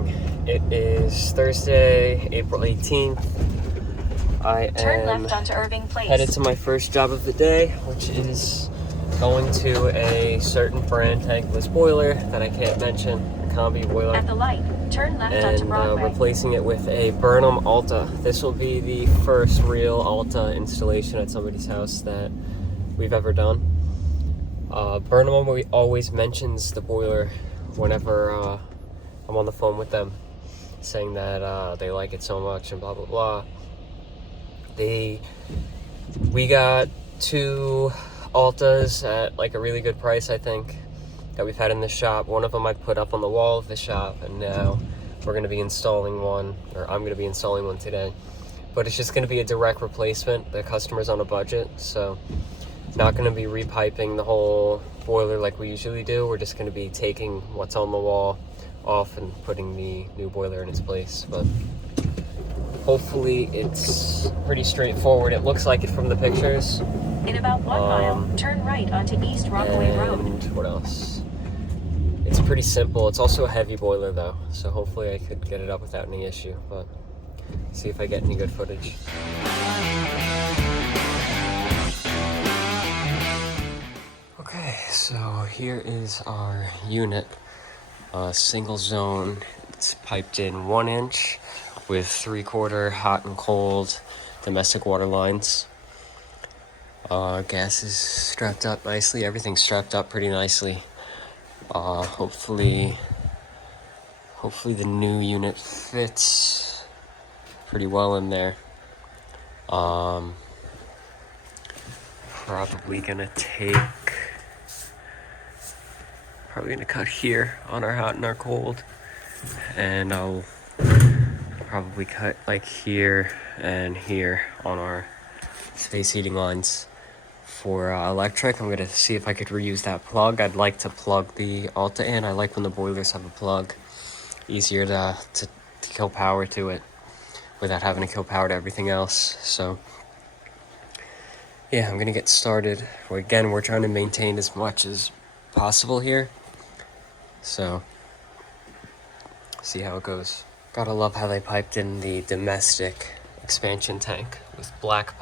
morning. It is Thursday, April 18th. I Turn am left onto Irving Place. headed to my first job of the day, which is going to a certain brand tankless boiler that I can't mention, a combi boiler. At the light, turn left onto Broadway. And replacing it with a Burnham Alta. This will be the first real Alta installation at somebody's house that we've ever done. Burnham always mentions the boiler whenever I'm on the phone with them, saying that they like it so much and blah blah blah. We got 2 Altas at like a really good price, I think, that we've had in the shop. One of them I put up on the wall of the shop, and now we're going to be installing one, or I'm going to be installing one today. But it's just going to be a direct replacement. The customer's on a budget, so not going to be repiping the whole boiler like we usually do. We're just going to be taking what's on the wall off and putting the new boiler in its place. But hopefully it's pretty straightforward. It looks like it from the pictures. In about 1 mile, turn right onto East Rockaway Road. And what else? It's pretty simple. It's also a heavy boiler though, so hopefully I could get it up without any issue, but see if I get any good footage. Okay, so here is our unit. Single zone. It's piped in 1 inch with 3/4 hot and cold domestic water lines. Gas is strapped up nicely. Everything's strapped up pretty nicely. Hopefully the new unit fits pretty well in there. Probably gonna cut here on our hot and our cold, and I'll probably cut like here and here on our space heating lines. For electric, I'm gonna see if I could reuse that plug. I'd like to plug the Alta in. I like when the boilers have a plug. Easier to kill power to it without having to kill power to everything else. So yeah, I'm gonna get started. Again, we're trying to maintain as much as possible here, so see how it goes. Gotta love how they piped in the domestic expansion tank with black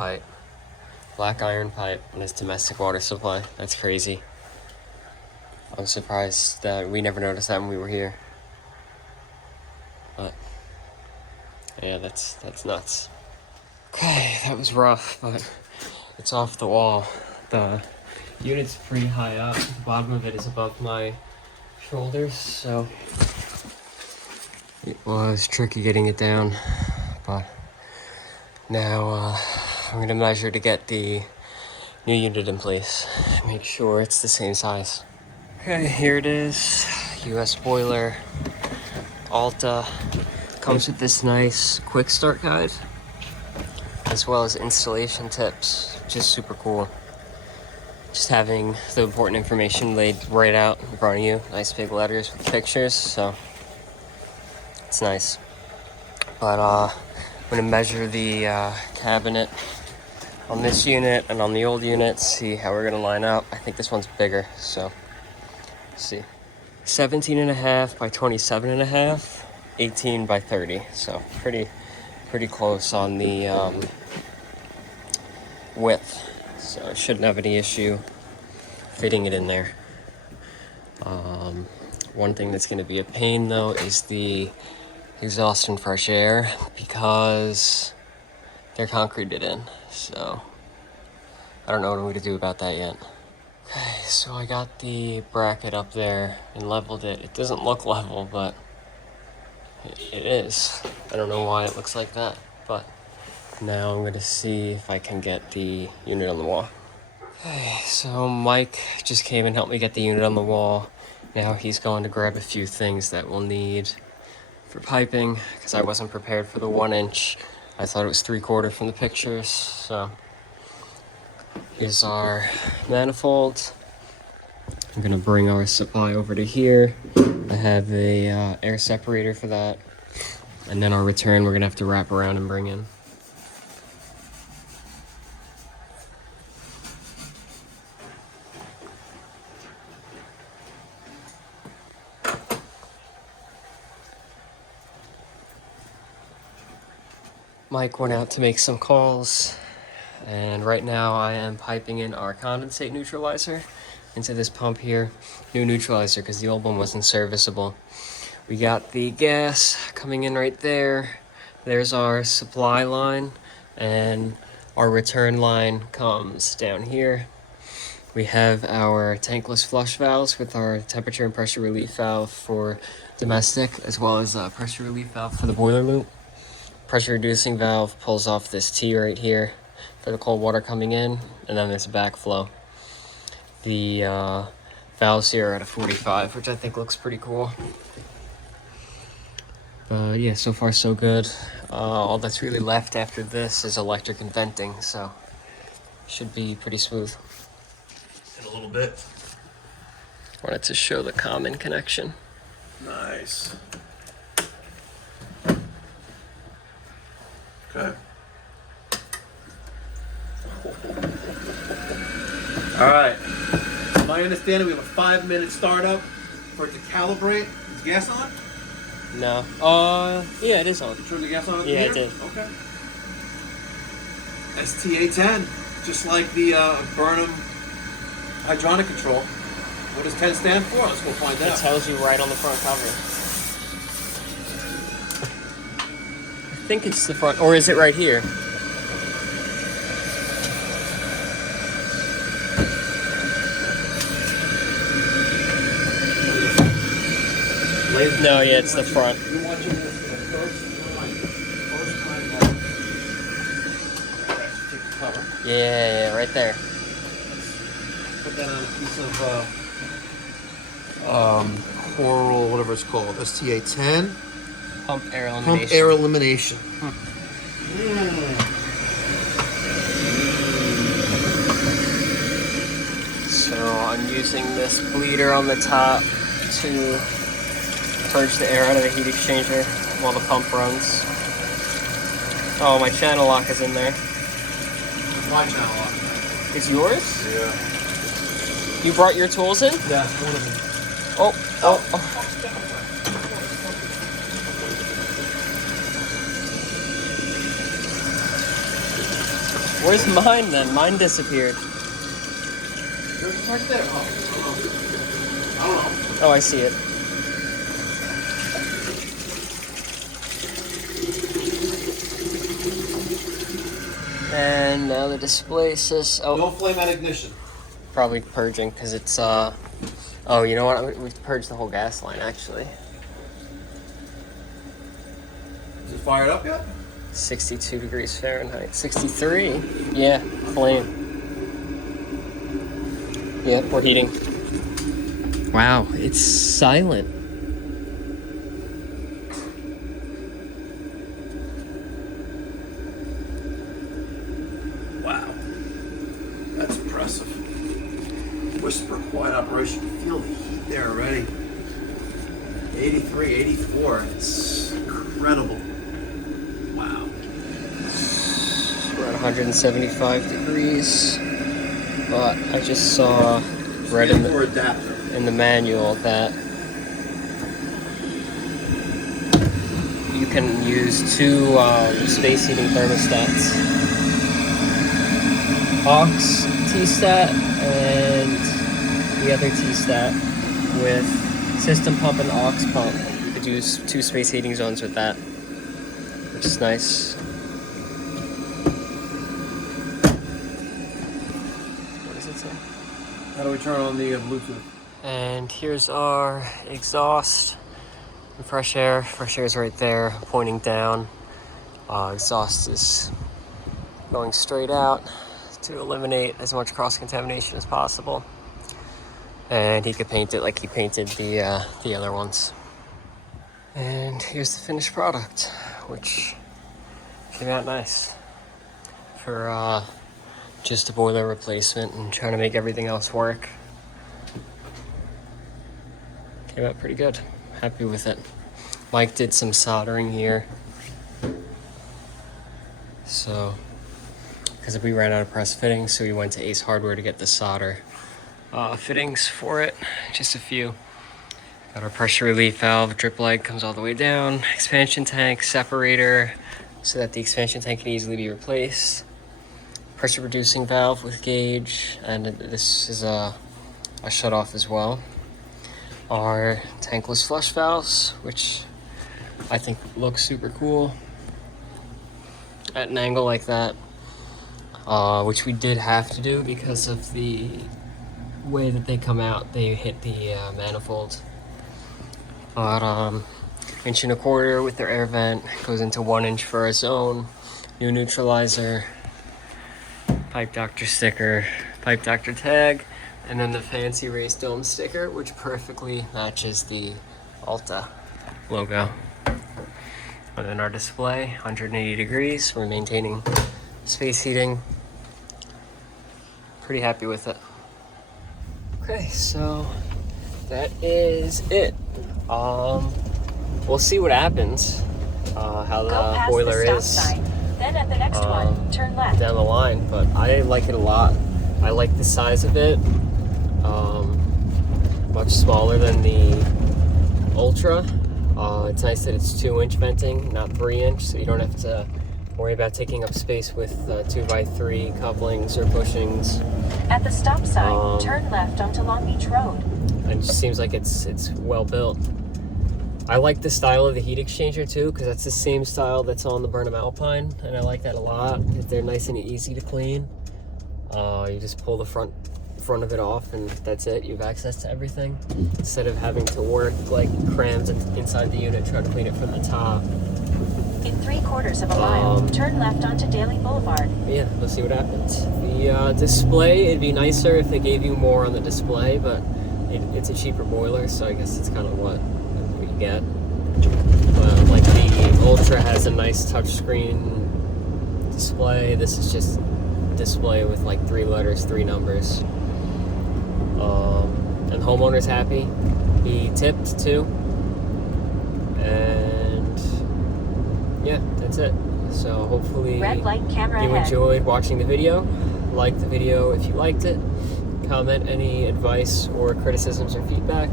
iron pipe and its domestic water supply. That's crazy. I'm surprised that we never noticed that when we were here. But yeah, that's nuts. Okay, that was rough, but it's off the wall. The unit's pretty high up. The bottom of it is above my shoulders, so it was tricky getting it down. But now I'm gonna measure to get the new unit in place. Make sure it's the same size. Okay, here it is. US boiler, Alta. Comes with this nice quick start guide, as well as installation tips, which is super cool. Just having the important information laid right out in front of you. Nice big letters with pictures, so it's nice. But I'm gonna measure the cabinet on this unit and on the old unit, see how we're gonna line up. I think this one's bigger, so let's see. 17.5 by 27.5, 18 by 30, so pretty close on the width, so I shouldn't have any issue fitting it in there. One thing that's going to be a pain though is the exhaust and fresh air, because they're concreted in, so I don't know what I'm going to do about that yet. Okay, so I got the bracket up there and leveled it. It doesn't look level, but it is. I don't know why it looks like that, but now I'm going to see if I can get the unit on the wall. Okay, so Mike just came and helped me get the unit on the wall. Now he's going to grab a few things that we'll need for piping, because I wasn't prepared for the 1 inch. I thought it was 3/4 from the pictures. So here's our manifold. I'm gonna bring our supply over to here. I have a air separator for that, and then our return we're gonna have to wrap around and bring in. Mike went out to make some calls, and right now I am piping in our condensate neutralizer into this pump here. New neutralizer because the old one wasn't serviceable. We got the gas coming in right there. There's our supply line, and our return line comes down here. We have our tankless flush valves with our temperature and pressure relief valve for domestic, as well as a pressure relief valve for the boiler loop. Pressure reducing valve pulls off this T right here for the cold water coming in, and then there's a backflow. The valves here are at a 45, which I think looks pretty cool. Yeah, so far so good. All that's really left after this is electric and venting, so should be pretty smooth. In a little bit. Wanted to show the common connection. Nice. Okay. All right. My understanding, we have a 5-minute startup for it to calibrate. Is gas on? No. Yeah, it is on. You turned the gas on? Yeah, here? I did. Okay. STA10, just like the Burnham hydronic control. What does 10 stand for? Let's go find It out. tells you right on the front cover. I think it's the front, or is it right here? No, yeah, it's the front. You're watching this for the first time ever. Alright, take the cover. Yeah, right there. Put that on a piece of coral, whatever it's called, STA10. Pump air elimination. Pump air elimination. So I'm using this bleeder on the top to purge the air out of the heat exchanger while the pump runs. Oh, my channel lock is in there. My channel lock. It's yours? Yeah. You brought your tools in? Yeah, one of them. Oh. Where's mine then? Mine disappeared. It's right there. Oh, I don't know. Oh, I see it. And now the display says, No flame at ignition. probably purging because it's, oh, you know what? We've purged the whole gas line actually. Is it fired up yet? 62 degrees Fahrenheit. 63? Yeah, flame. Yeah, we're heating. Wow, it's silent. Wow. That's impressive. Whisper quiet operation. You feel the heat there already. 83, 84. It's incredible. Wow. We're at 175 degrees. But I just saw right in Or adapter. the manual that you can use two space heating thermostats. Aux T-stat and the other T-stat with system pump and aux pump. You could use two space heating zones with that, which is nice. What does it say? How do we turn on the Bluetooth? And here's our exhaust and fresh air. Fresh air is right there, pointing down. Exhaust is going straight out to eliminate as much cross-contamination as possible. And he could paint it like he painted the other ones. And here's the finished product, which came out nice for just a boiler replacement and trying to make everything else work. Came out pretty good. Happy with it. Mike did some soldering here. So, because we ran out of press fittings, so we went to Ace Hardware to get the solder fittings for it. Just a few. Got our pressure relief valve, drip leg comes all the way down, expansion tank, separator, so that the expansion tank can easily be replaced. Pressure reducing valve with gauge, and this is a shut off as well. Our tankless flush valves, which I think looks super cool at an angle like that, which we did have to do because of the way that they come out. They hit the manifold. But 1.25 inch with their air vent, goes into 1 inch for our zone. New neutralizer, pipe doctor sticker, pipe doctor tag, and then the fancy raised dome sticker, which perfectly matches the Alta logo. And then our display, 180 degrees. We're maintaining space heating. Pretty happy with it. Okay, so that is it. We'll see what happens, how Go the past boiler the stop is sign. Then at the next one, turn left. down the line, but I like it a lot. I like the size of it, much smaller than the Ultra. It's nice that it's 2-inch venting, not 3-inch, so you don't have to worry about taking up space with 2x3 couplings or bushings. At the stop sign, turn left onto Long Beach Road. And it just seems like it's well built. I like the style of the heat exchanger too, because that's the same style that's on the Burnham Alpine, and I like that a lot. They're nice and easy to clean. You just pull the front of it off, and that's it. You have access to everything instead of having to work like crammed inside the unit, try to clean it from the top. In 3/4 of a mile, turn left onto Daly Boulevard. Yeah, let's see what happens. The display, it'd be nicer if they gave you more on the display, but it's a cheaper boiler, so I guess it's kind of what we get. But like the Ultra has a nice touchscreen display. This is just display with like 3 letters, 3 numbers. And homeowner's happy. He tipped too. And yeah, that's it. So hopefully Red light, camera you ahead. enjoyed watching the video. Like the video if you liked it. Comment any advice or criticisms or feedback,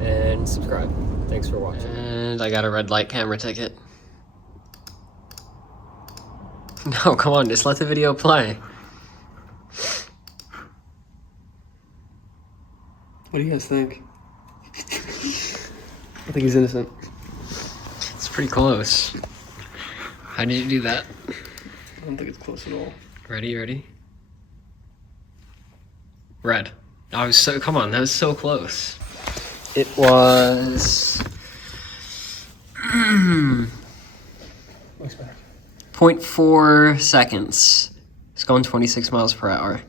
and subscribe. Thanks for watching. And I got a red light camera ticket. No, come on, just let the video play. What do you guys think? I think he's innocent. It's pretty close. How did you do that? I don't think it's close at all. Ready? Red. I was so, come on, that was so close. It was Looks better. 0.4 seconds. It's going 26 miles per hour.